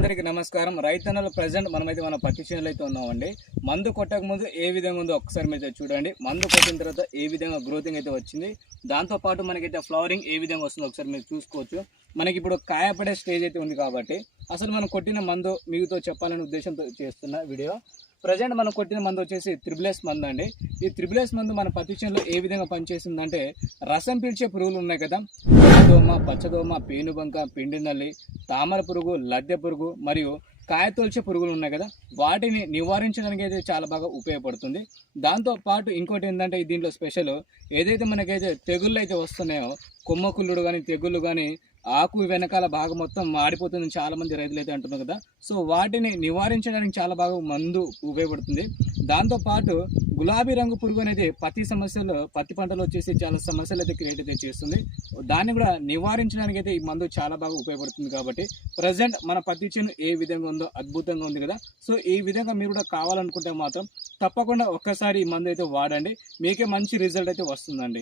అందరికీ నమస్కారం. రైతన్నల ప్రజెంట్ మనమైతే మన పత్తి చేనులు అయితే ఉన్నామండి. మందు కొట్టక ముందు ఏ విధంగా ఉందో ఒకసారి మీరు చూడండి. మందు కొట్టిన తర్వాత ఏ విధంగా గ్రోతింగ్ అయితే వచ్చింది దాంతో పాటు మనకైతే ఫ్లవరింగ్ ఏ విధంగా వస్తుందో ఒకసారి మీరు చూసుకోవచ్చు. మనకి ఇప్పుడు కాయపడే స్టేజ్ అయితే ఉంది కాబట్టి అసలు మనం కొట్టిన మందు మీతో చెప్పాలనే ఉద్దేశంతో చేస్తున్న వీడియో ప్రజెంట్ మనం కొట్టిన మందు వచ్చేసి త్రిబులేస్ మందు అండి. ఈ త్రిబులేస్ మందు మన పత్తి చేనులో ఏ విధంగా పనిచేసిందంటే రసం పీల్చే పురుగులు ఉన్నాయి కదా. దోమ పచ్చదోమ పేనుబంక పిండి నల్లి తామర పురుగు లద్దె పురుగు మరియు కాయతొలిచే పురుగులు ఉన్నాయి కదా. వాటిని నివారించడానికి అయితే చాలా బాగా ఉపయోగపడుతుంది. దాంతో పాటు ఇంకోటి ఏంటంటే దీంట్లో స్పెషల్ ఏదైతే మనకైతే తెగుళ్ళు అయితే వస్తున్నాయో కొమ్మకుళ్ళుడు కానీ తెగుళ్ళు కానీ ఆకు వెనకాల బాగా మొత్తం మాడిపోతుంది చాలా మంది రైతులు అయితే అంటున్నారు కదా. సో వాటిని నివారించడానికి చాలా బాగా మందు ఉపయోగపడుతుంది. దాంతో పాటు గులాబీ రంగు పురుగు అనేది పత్తి సమస్యలు పత్తి పంటలో వచ్చేసి చాలా సమస్యలు అయితే క్రియేట్ అయితే చేస్తుంది. దాన్ని కూడా నివారించడానికి అయితే ఈ మందు చాలా బాగా ఉపయోగపడుతుంది కాబట్టి ప్రజెంట్ మన పత్తి చేను ఏ విధంగా ఉందో అద్భుతంగా ఉంది కదా. సో ఈ విధంగా మీరు కూడా కావాలనుకుంటే మాత్రం తప్పకుండా ఒక్కసారి ఈ మందు అయితే వాడండి. మీకే మంచి రిజల్ట్ అయితే వస్తుందండి.